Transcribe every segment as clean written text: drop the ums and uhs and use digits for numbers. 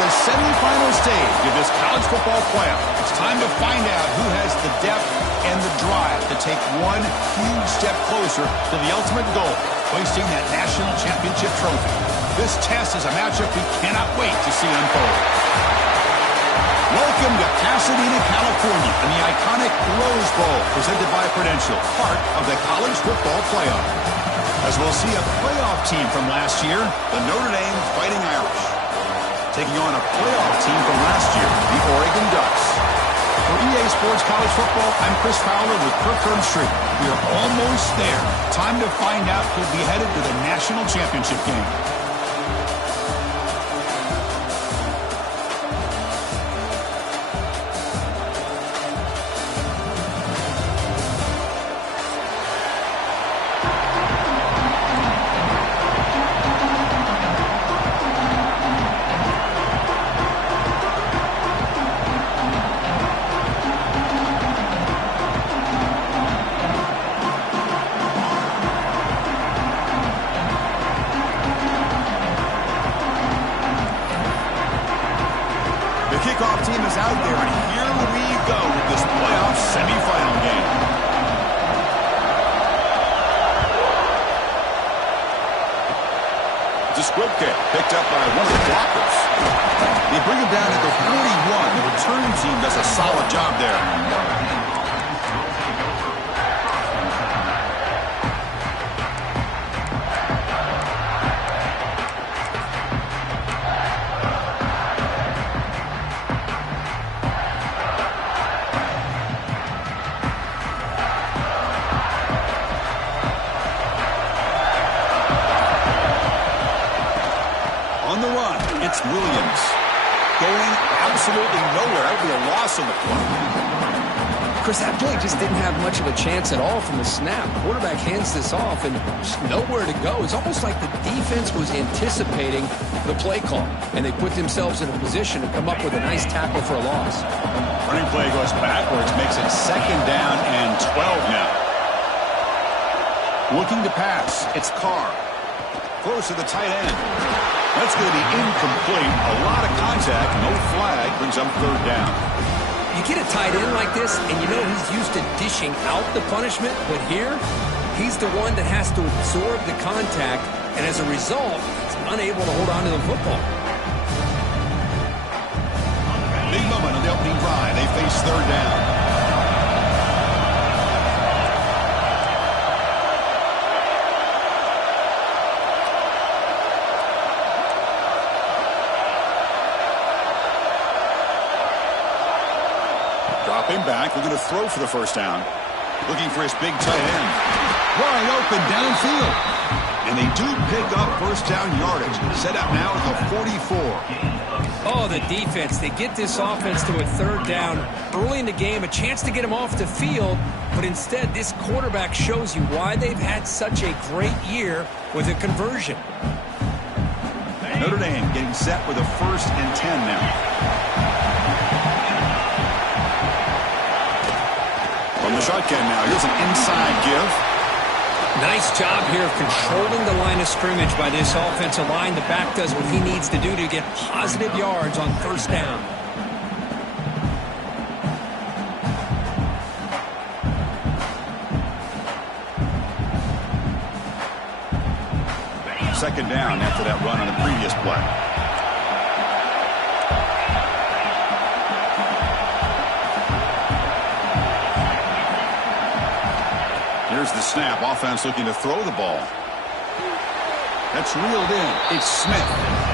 the semifinal stage of this college football playoff. It's time to find out who has the depth and the drive to take one huge step closer to the ultimate goal, hoisting that national championship trophy. This test is a matchup we cannot wait to see unfold. Welcome to Pasadena, California, and the iconic Rose Bowl, presented by Prudential, part of the college football playoff. As we'll see a playoff team from last year, the Notre Dame Fighting Irish, taking on a playoff team from last year, the Oregon Ducks. For EA Sports College Football, I'm Chris Fowler with Kirk Herbstreit. We are almost there. Time to find out who'll be headed to the national championship game. Kickoff team is out there, and here we go with this playoff semifinal game. It's a squib kick picked up by one of the blockers. They bring him down at the 41. The return team does a solid job there. On the run, it's Williams. Going absolutely nowhere. That would be a loss on the play. Chris, that play just didn't have much of a chance at all from the snap. Quarterback hands this off and just nowhere to go. It's almost like the defense was anticipating the play call, and they put themselves in a position to come up with a nice tackle for a loss. Running play goes backwards, makes it 2nd down and 12 now. Looking to pass, it's Carr. Close to the tight end. That's going to be incomplete. A lot of contact, no flag, brings up 3rd down. You get a tight end like this, and you know he's used to dishing out the punishment, but here, he's the one that has to absorb the contact, and as a result, he's unable to hold on to the football. Big moment on the opening drive. They face 3rd down. Dropping back, looking to throw for the 1st down. Looking for his big tight end. Wide open downfield. And they do pick up 1st down yardage. Set up now at the 44. Oh, the defense. They get this offense to a 3rd down early in the game, a chance to get him off the field, but instead this quarterback shows you why they've had such a great year with a conversion. Notre Dame getting set with a 1st and 10 now. From the shotgun now, here's an inside give. Nice job here of controlling the line of scrimmage by this offensive line. The back does what he needs to do to get positive yards on 1st down. Second down after that run on the previous play. Here's the snap. Offense looking to throw the ball. That's reeled in. It's Smith.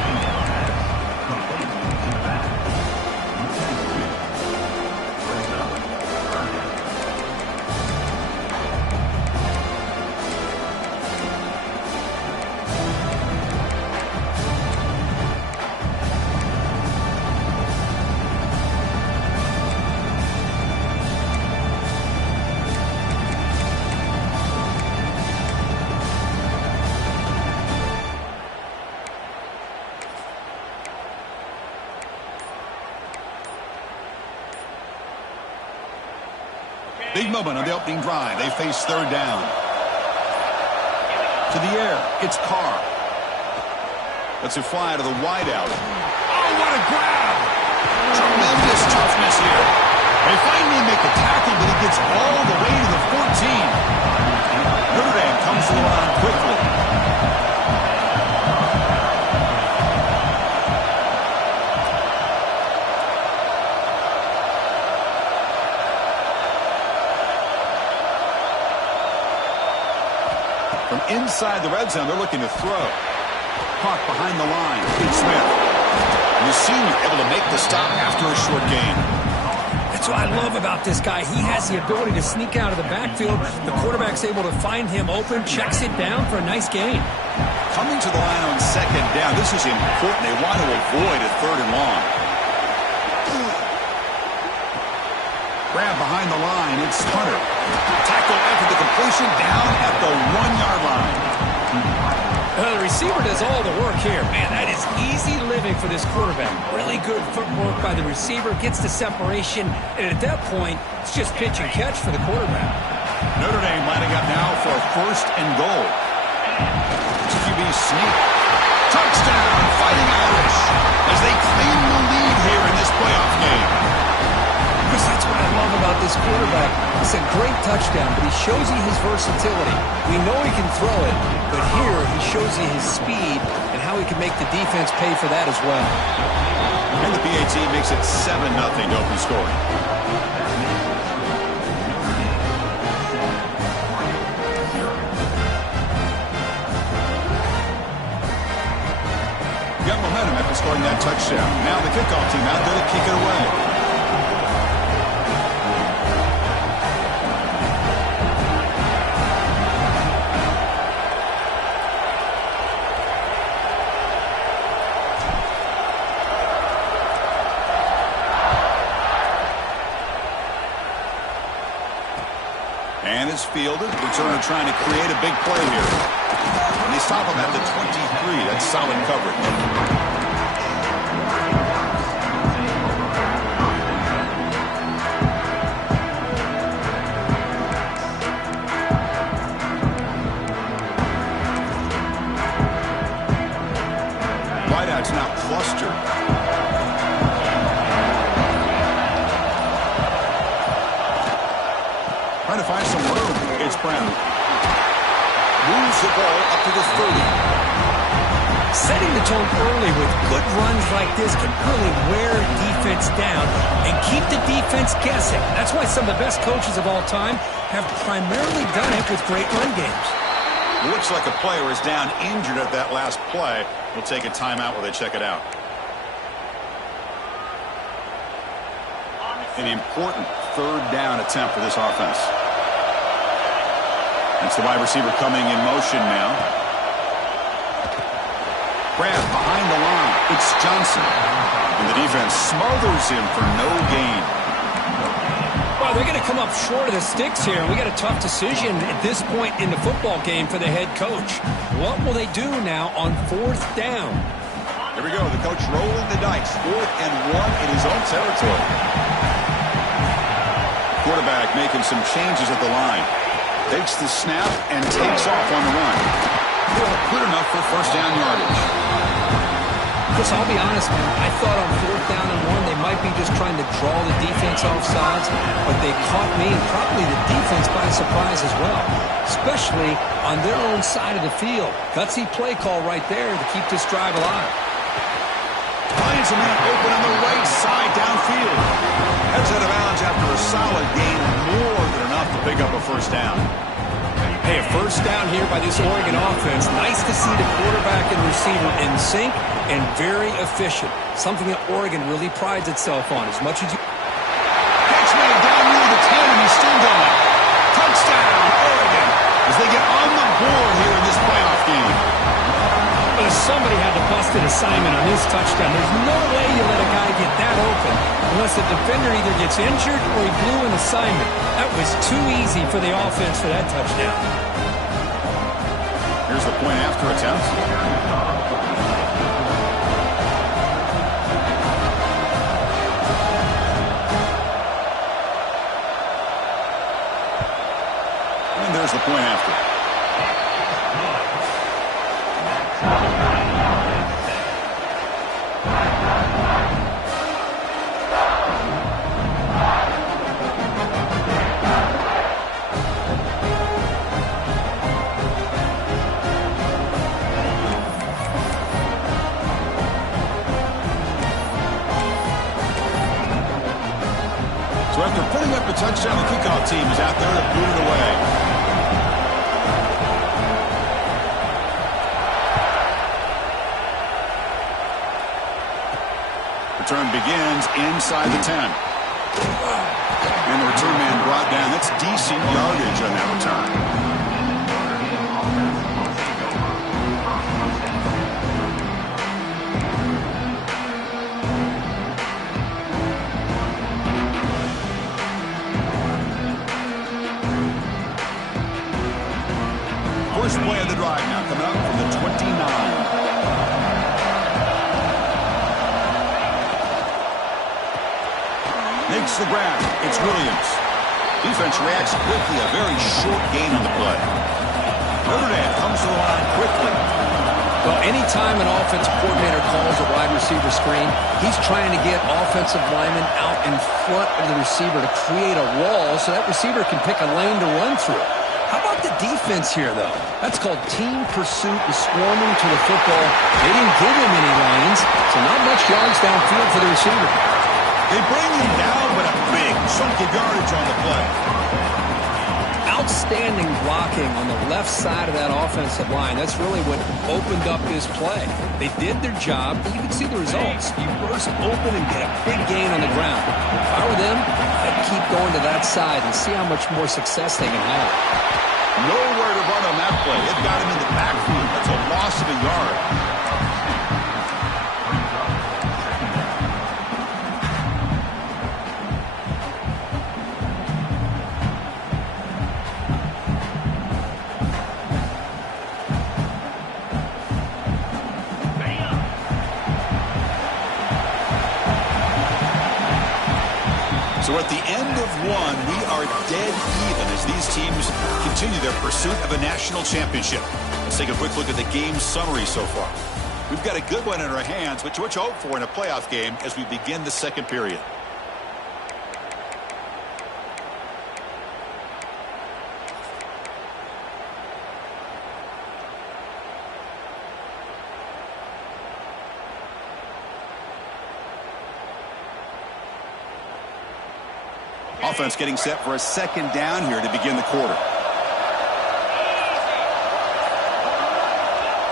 Big moment on the opening drive. They face 3rd down. To the air. It's Carr. Lets it fly to the wideout. what a grab! Tremendous toughness here. They finally make the tackle, but he gets all the way to the 14. Notre Dame comes to the line quickly. From inside the red zone, they're looking to throw. Hawk behind the line. It's Smith. The senior able to make the stop after a short gain. That's what I love about this guy. He has the ability to sneak out of the backfield. The quarterback's able to find him open, checks it down for a nice gain. Coming to the line on second down. This is important. They want to avoid a third and long. Grab behind the line. It's Hunter. Tackle after the completion down at the 1-yard line. The receiver does all the work here. Man, that is easy living for this quarterback. Really good footwork by the receiver, gets the separation, and at that point, it's just pitch and catch for the quarterback. Notre Dame lining up now for a first and goal. QB sneak. Touchdown, Fighting Irish, as they claim the lead here in this playoff game. Chris, that's what I love about this quarterback. It's a great touchdown, but he shows you his versatility. We know he can throw it, but here he shows you his speed and how he can make the defense pay for that as well. And the PAT makes it 7-0 to open scoring. Got momentum after scoring that touchdown. Now the kickoff team out there to kick it away. And is fielded. Returner trying to create a big play here. And they stop him at the 23. That's solid coverage. Wideouts now clustered. Trying to find some room. It's Brown. Moves the ball up to the 30. Setting the tone early with good runs like this can really wear defense down and keep the defense guessing. That's why some of the best coaches of all time have primarily done it with great run games. It looks like a player is down injured at that last play. We'll take a timeout while they check it out. An important third down attempt for this offense. That's the wide receiver coming in motion now. Grab behind the line. It's Johnson. And the defense smothers him for no gain. Well, they're going to come up short of the sticks here. We got a tough decision at this point in the football game for the head coach. What will they do now on fourth down? Here we go. The coach rolling the dice. 4th and 1 in his own territory. Quarterback making some changes at the line. Takes the snap and takes off on the run. Good enough for first down yardage. Chris, I'll be honest, man. I thought on 4th down and 1 they might be just trying to draw the defense off sides, but they caught me and probably the defense by surprise as well, especially on their own side of the field. Gutsy play call right there to keep this drive alive. Finds a man open on the right side downfield. Heads out of bounds after a solid gain, more than enough to pick up a first down. Hey, a first down here by this Oregon offense. Nice to see the quarterback and receiver in sync and very efficient. Something that Oregon really prides itself on. As much as you... Catch made down near the 10, and he's still going. Touchdown, Oregon, as they get on the board here in this playoff game. But somebody had to bust an assignment on this touchdown. There's no way you let a guy get that open unless the defender either gets injured or he blew an assignment. That was too easy for the offense for that touchdown. Here's the point after attempt. And there's the point after. team is out there to boot it away. Return begins inside the 10. And the return man brought down. That's decent yardage on that return. First play of the drive now coming up from the 29. Makes the grab. It's Williams. Defense reacts quickly. A very short gain on the play. Notre Dame comes to the line quickly. Well, anytime an offensive coordinator calls a wide receiver screen, he's trying to get offensive linemen out in front of the receiver to create a wall so that receiver can pick a lane to run through. How about the defense here, though? That's called team pursuit and swarming to the football. They didn't give him any lanes, so not much yards downfield for the receiver. They bring him down, but a big chunk of yardage on the play. Outstanding blocking on the left side of that offensive line. That's really what opened up this play. They did their job. You can see the results. You burst open and get a big gain on the ground. If I were them, I'd keep going to that side and see how much more success they can have. Nowhere to run on that play. It got him in the backfield. That's a loss of a yard. So at the end of one, we are dead even as these teams continue their pursuit of a national championship. Let's take a quick look at the game summary so far. We've got a good one in our hands, which we're to hope for in a playoff game as we begin the second period. Offense getting set for a second down here to begin the quarter.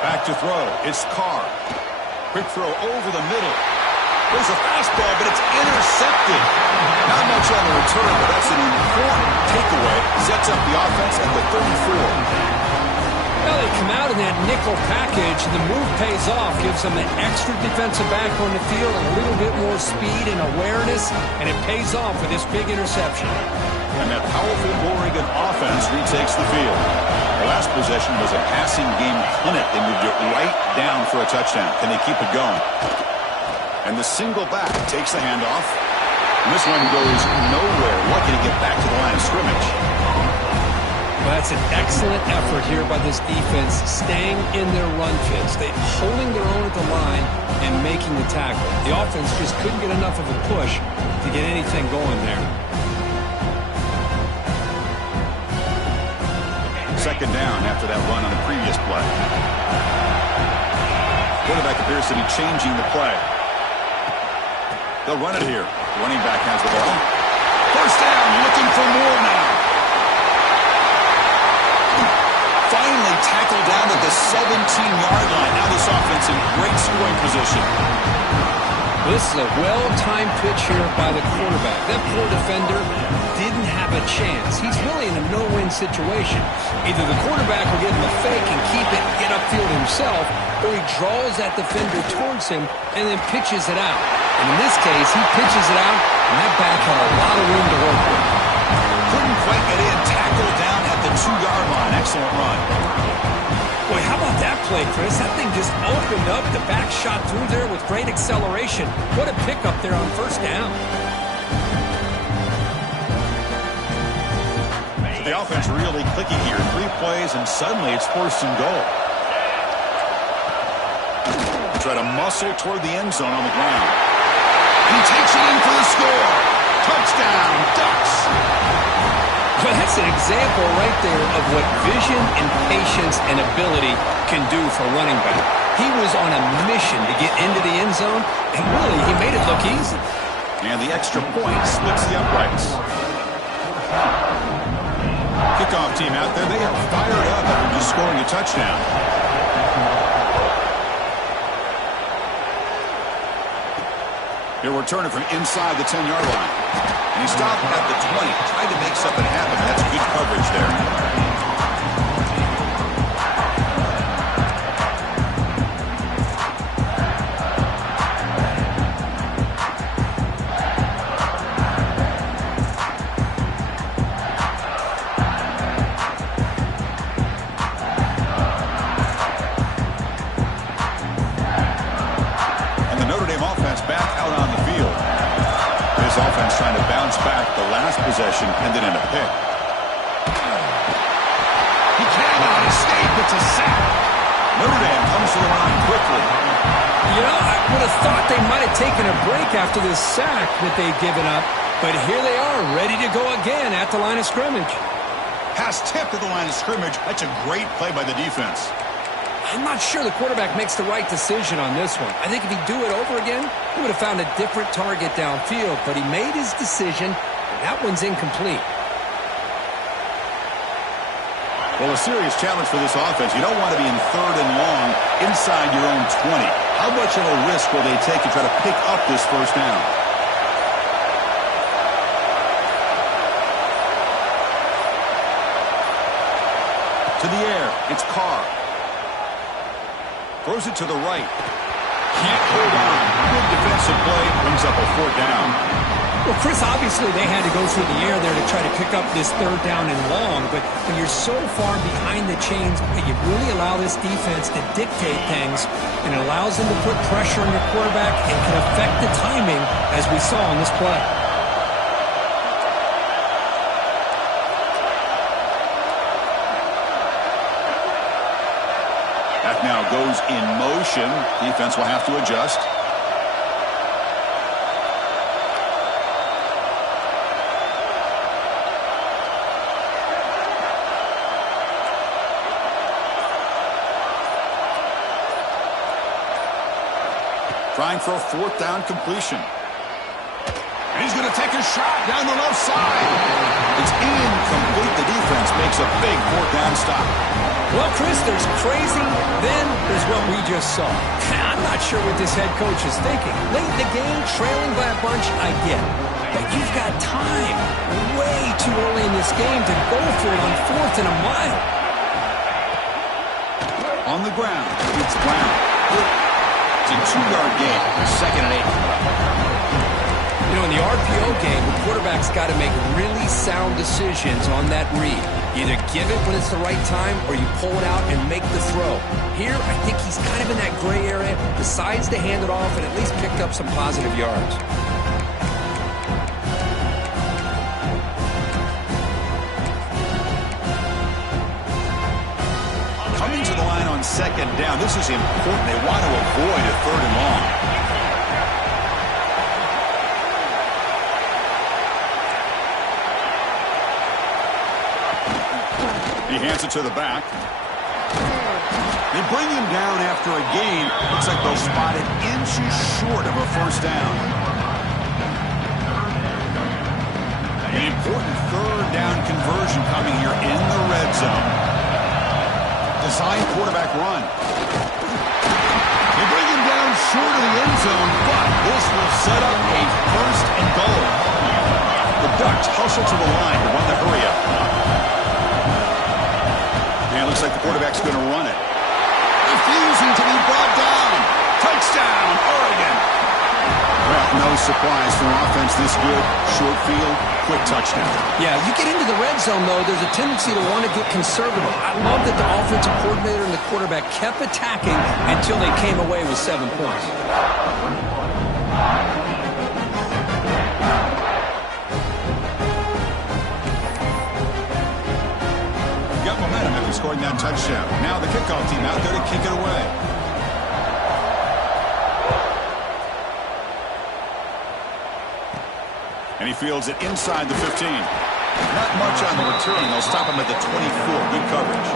Back to throw. It's Carr. Quick throw over the middle. There's a fastball, but it's intercepted. Not much on the return, but that's an important takeaway. Sets up the offense at the 34. Well, they come out in that nickel package. The move pays off, gives them an extra defensive back on the field, and a little bit more speed and awareness, and it pays off with this big interception. And that powerful Oregon offense retakes the field. Their last possession was a passing game clinic. They moved it right down for a touchdown. Can they keep it going? And the single back takes the handoff. And this one goes nowhere. Lucky to get back to the line of scrimmage. Well, that's an excellent effort here by this defense, staying in their run fits. They're holding their own at the line and making the tackle. The offense just couldn't get enough of a push to get anything going there. Second down after that run on the previous play. Quarterback appears to be changing the play. They'll run it here. Running back has the ball. First down, looking for more now. Finally tackled down at the 17-yard line. Now this offense in great scoring position. This is a well-timed pitch here by the quarterback. That poor defender didn't have a chance. He's really in a no-win situation. Either the quarterback will give him a fake and keep it, get upfield himself, or he draws that defender towards him and then pitches it out. And in this case, he pitches it out, and that back had a lot of room to work with. Couldn't quite get in. Tackled down at the 2-yard line. Excellent run. Boy, how about that play, Chris? That thing just opened up. The back shot through there with great acceleration. What a pickup there on first down. The offense really clicking here. 3 plays, and suddenly it's first and goal. Try to muscle toward the end zone on the ground. And he takes it in for the score. Touchdown, Ducks. Well, that's an example right there of what vision and patience and ability can do for running back. He was on a mission to get into the end zone, and really, he made it look easy. And the extra point splits the uprights. Kickoff team out there, they are fired up after just scoring a touchdown. He'll return it from inside the 10-yard line. And he stopped at the 20, trying to make something happen. That's good coverage there. Offense trying to bounce back. The last possession ended in a pick. He cannot escape. It's a sack. Notre Dame comes to the line quickly. You know, I would have thought they might have taken a break after this sack that they'd given up. But here they are, ready to go again at the line of scrimmage. Pass tipped at the line of scrimmage. That's a great play by the defense. I'm not sure the quarterback makes the right decision on this one. I think if he'd do it over again, he would have found a different target downfield. But he made his decision, and that one's incomplete. Well, a serious challenge for this offense. You don't want to be in 3rd and long inside your own 20. How much of a risk will they take to try to pick up this first down? To the air, it's Carr. Throws it to the right. Can't hold on. Good defensive play. Brings up a 4th down. Well, Chris, obviously they had to go through the air there to try to pick up this 3rd down and long. But when you're so far behind the chains, you really allow this defense to dictate things. And it allows them to put pressure on your quarterback and can affect the timing, as we saw on this play. That now goes in motion. Defense will have to adjust. Trying for a 4th down completion. And he's going to take a shot down the left side. It's incomplete. The defense makes a big 4th down stop. Well, Chris, there's crazy, then there's what we just saw. I'm not sure what this head coach is thinking. Late in the game, trailing by a bunch, I get it. But you've got time, way too early in this game, to go for it on 4th and a mile. On the ground, it's Brown. It's a 2-yard gain. 2nd and 8. You know, in the RPO game, the quarterback's got to make really sound decisions on that read. Either give it when it's the right time or you pull it out and make the throw. Here, I think he's kind of in that gray area, decides to hand it off and at least picked up some positive yards. Coming to the line on 2nd down. This is important. They want to avoid a 3rd and long. He hands it to the back. They bring him down after a gain. Looks like they'll spot it inches short of a 1st down. An important 3rd down conversion coming here in the red zone. Design quarterback run. They bring him down short of the end zone, but this will set up a 1st and goal. The Ducks hustle to the line to run the hurry up. And it looks like the quarterback's going to run it. Refusing to be brought down. Touchdown, Oregon. Well, no surprise for an offense this good. Short field, quick touchdown. Yeah, you get into the red zone, though, there's a tendency to want to get conservative. I love that the offensive coordinator and the quarterback kept attacking until they came away with 7 points. Got momentum after scoring that touchdown. Now the kickoff team out there to kick it away. And he fields it inside the 15. Not much on the return. They'll stop him at the 24. Good coverage.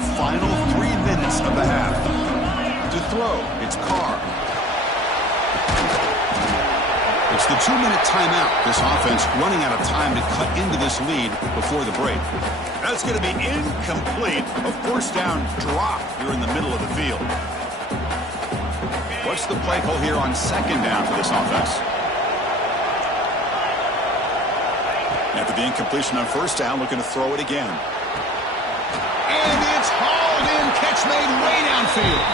the final 3 minutes of the half. To throw, it's Carr. It's the 2-minute timeout. This offense running out of time to cut into this lead before the break. That's going to be incomplete. A first down drop here in the middle of the field. What's the play call here on second down for this offense? After the incompletion on first down, looking to throw it again. And it's hauled in. Catch made way downfield.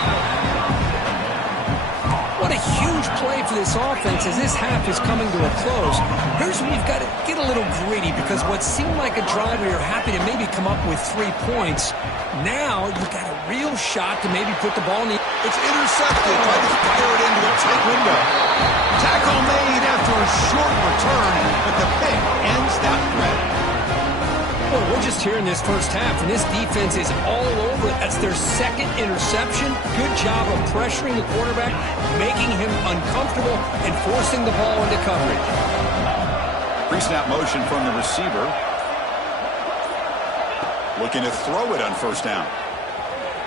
What a huge play for this offense as this half is coming to a close. Here's where you've got to get a little greedy, because what seemed like a drive where you're happy to maybe come up with 3 points, now you've got a real shot to maybe put the ball in the... It's intercepted. Tried to fire it into a tight window. Tackle made after a short return, but the pick ends that threat. Well, we're just here in this first half, and this defense is all over it. That's their second interception. Good job of pressuring the quarterback, making him uncomfortable, and forcing the ball into coverage. Pre-snap motion from the receiver. Looking to throw it on first down.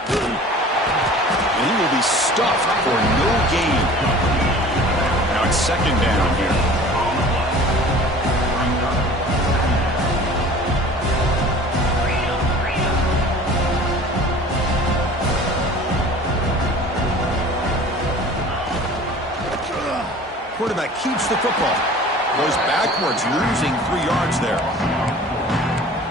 And he will be stuffed for no gain. Now it's second down here. Quarterback keeps the football. Goes backwards, losing 3 yards there.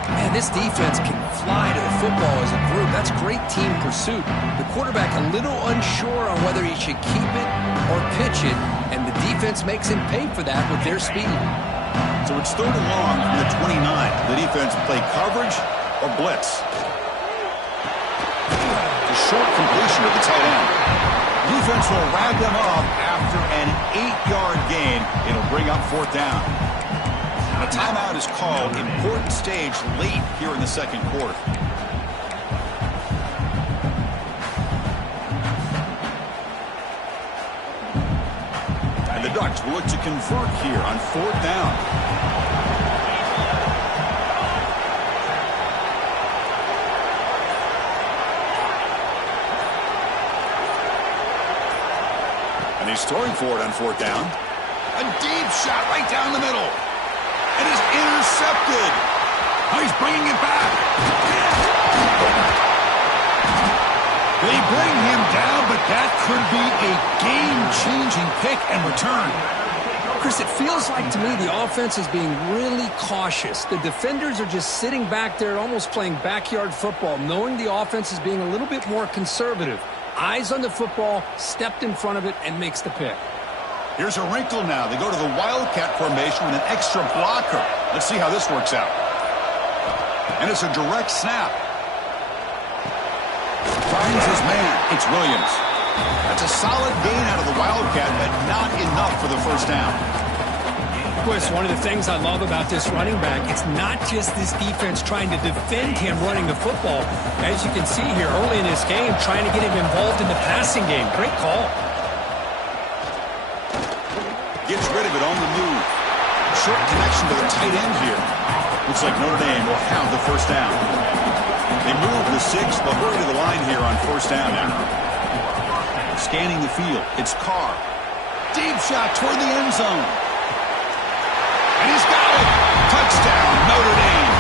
Man, this defense can fly to the football as a group. That's great team pursuit. The quarterback a little unsure on whether he should keep it or pitch it, and the defense makes him pay for that with their speed. So it's third and long from the 29. The defense play coverage or blitz. A short completion of the tight end. Defense will rag them up after an 8-yard gain. It'll bring up fourth down. A timeout is called. Important stage late here in the second quarter. And the Ducks will look to convert here on fourth down. And he's throwing for it on fourth down. A deep shot right down the middle. It is intercepted. Oh, he's bringing it back. They bring him down, but that could be a game-changing pick and return. Chris, it feels like to me the offense is being really cautious. The defenders are just sitting back there almost playing backyard football, knowing the offense is being a little bit more conservative. Eyes on the football, stepped in front of it, and makes the pick. Here's a wrinkle now. They go to the Wildcat formation with an extra blocker. Let's see how this works out. And it's a direct snap. Finds his man. It's Williams. That's a solid gain out of the Wildcat, but not enough for the first down. Chris, one of the things I love about this running back, it's not just this defense trying to defend him running the football. As you can see here early in this game, trying to get him involved in the passing game. Great call. Gets rid of it on the move. Short connection to the tight end here. Looks like Notre Dame will have the first down. They move the 6. They'll hurry to the line here on first down now. Scanning the field. It's Carr. Deep shot toward the end zone. And he's got it. Touchdown, Notre Dame.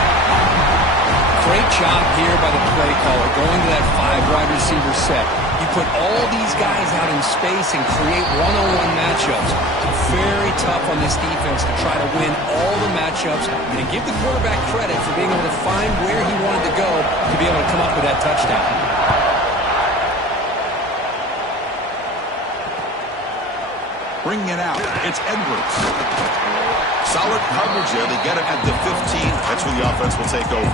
Great job here by the play caller, going to that 5-wide receiver set. You put all these guys out in space and create one-on-one matchups. It's very tough on this defense to try to win all the matchups and give the quarterback credit for being able to find where he wanted to go to be able to come up with that touchdown. Bringing it out, it's Edwards. Solid coverage there. They get it at the 15. That's where the offense will take over.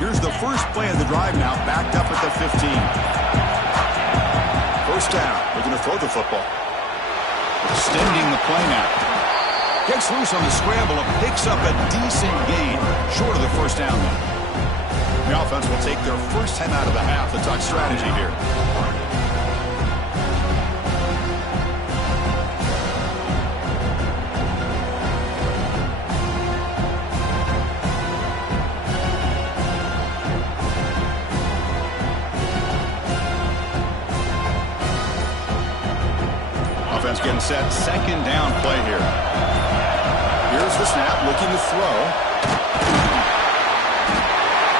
Here's the first play of the drive now, backed up at the 15. First down. They're going to throw the football. Extending the play now. Gets loose on the scramble and picks up a decent gain, short of the first down, though. The offense will take their first time out of the half to talk strategy here. Offense getting set. Second down play here. Here's the snap, looking to throw.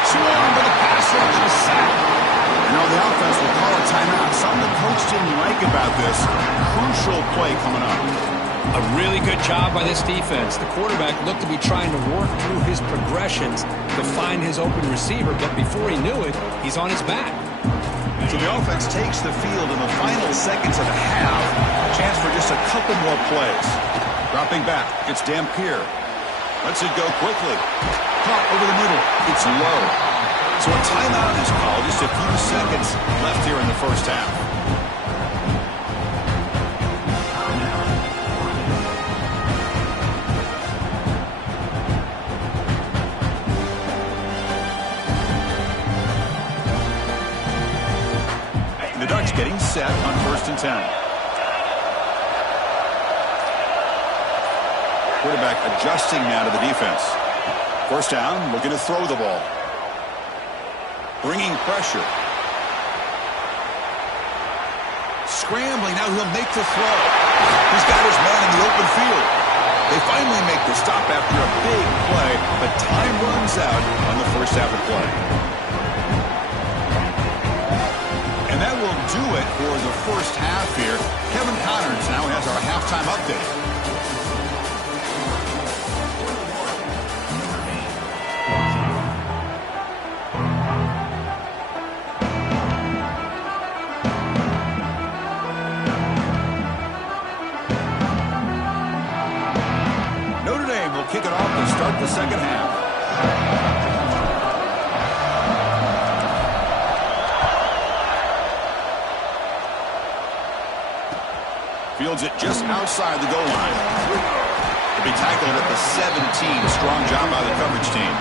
Swung, but the pass rush is sacked. You know, the offense will call a timeout. Something the coach didn't like about this. Crucial play coming up. A really good job by this defense. The quarterback looked to be trying to work through his progressions to find his open receiver, but before he knew it, he's on his back. So the offense takes the field in the final seconds of the half. A chance for just a couple more plays. Dropping back, it's Dampier. Lets it go quickly. Caught over the middle. It's low. So a timeout is called. Just a few seconds left here in the first half. The Ducks getting set on 1st and 10. Quarterback adjusting now to the defense. First down, looking to throw the ball. Bringing pressure. Scrambling, now he'll make the throw. He's got his man in the open field. They finally make the stop after a big play, but time runs out on the first half of play. And that will do it for the first half here. Kevin Connors now has our halftime update. Notre Dame will kick it off to start the second half. Fields it just outside the goal line. He'll be tackled at the 17. Strong job by the coverage team.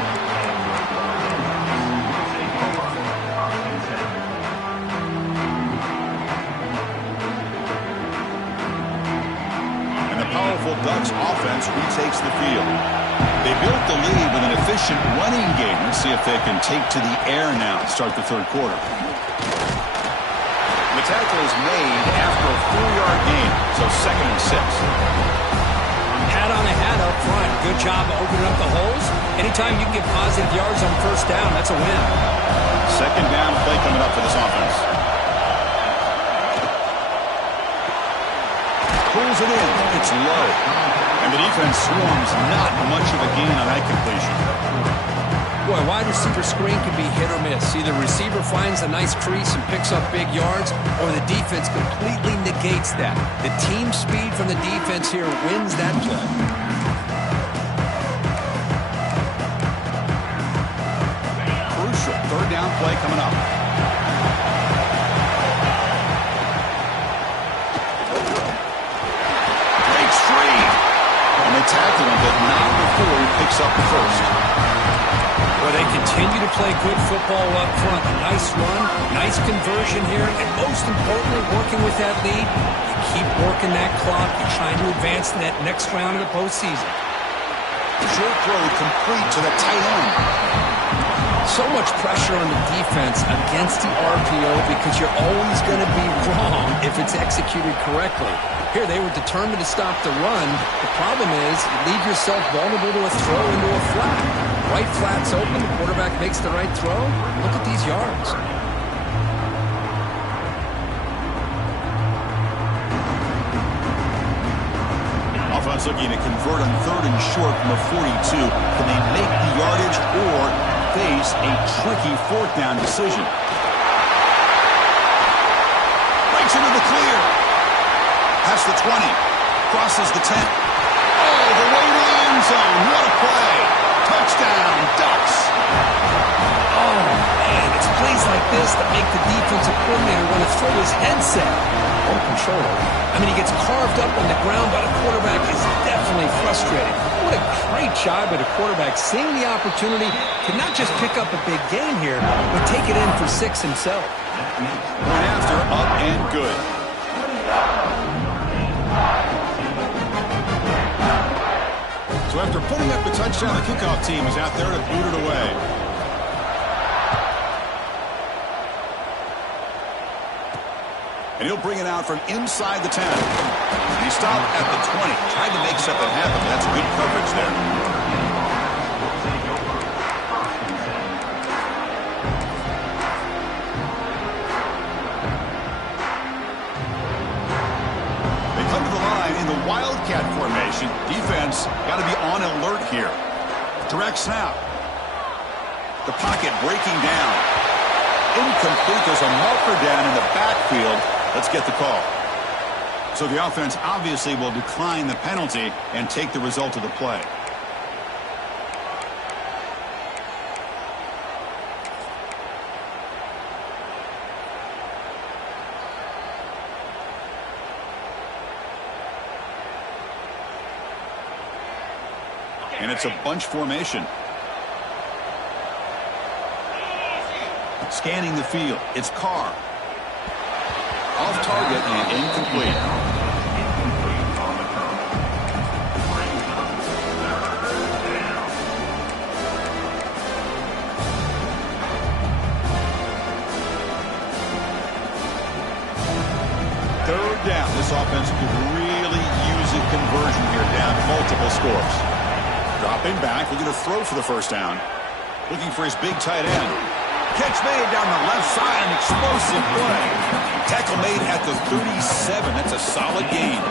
And the powerful Ducks offense retakes the field. They built the lead with an efficient running game. Let's see if they can take to the air now to start the third quarter. The tackle is made after a 4-yard gain, so 2nd and 6. Hat on a hat up front. Good job opening up the holes. Anytime you can get positive yards on first down, that's a win. Second down play coming up for this offense. Pulls it in. It's low. And the defense swarms. Not much of a gain on that completion. Boy, wide receiver screen can be hit or miss. Either receiver finds a nice crease and picks up big yards, or the defense completely negates that. The team speed from the defense here wins that play. Crucial third down play coming up. Breaks free. And they tackle him, but not before he picks up the first. Well, they continue to play good football up front. A nice run, nice conversion here, and most importantly, working with that lead, you keep working that clock. You're trying to advance in that next round of the postseason. Short throw complete to the tight end. So much pressure on the defense against the RPO because you're always going to be wrong if it's executed correctly. Here, they were determined to stop the run. The problem is you leave yourself vulnerable to a throw into a flat. Right flat's open, the quarterback makes the right throw. Look at these yards. Offense looking to convert on 3rd and short from the 42. Can they make the yardage or face a tricky 4th down decision? Breaks into the clear. Past the 20. Crosses the 10. Oh, the way to the end zone. What a play. Touchdown, Ducks. Oh, man, it's plays like this that make the defensive coordinator want to throw his headset. home controller. I mean, he gets carved up on the ground, but a quarterback is definitely frustrated. What a great job by the quarterback, seeing the opportunity to not just pick up a big gain here, but take it in for 6 himself. Point after, up and good. So after putting up the touchdown, the kickoff team is out there to boot it away. And he'll bring it out from inside the 10. And he stopped at the 20. Tried to make something happen, but that's good coverage there. They come to the line in the Wildcat formation. Defense got to be on alert here. Direct snap. The pocket breaking down. Incomplete. There's a marker down in the backfield. Let's get the call. So the offense obviously will decline the penalty and take the result of the play. And it's a bunch formation. Scanning the field. It's Carr. Off target and incomplete. Third down. This offense could really use a conversion here, down multiple scores. Dropping back, looking to throw for the first down. Looking for his big tight end. Catch made down the left side, an explosive play. Tackle made at the 37. That's a solid gain.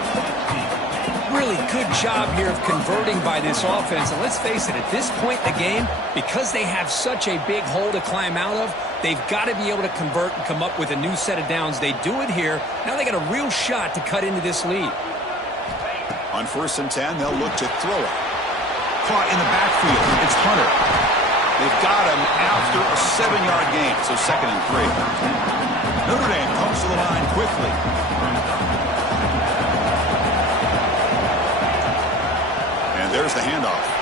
Really good job here of converting by this offense. And let's face it, at this point in the game, because they have such a big hole to climb out of, they've got to be able to convert and come up with a new set of downs. They do it here. Now they got a real shot to cut into this lead. On 1st and 10, they'll look to throw it. Caught in the backfield. It's Hunter. They've got him after a 7-yard gain, so 2nd and 3. Notre Dame comes to the line quickly. And there's the handoff.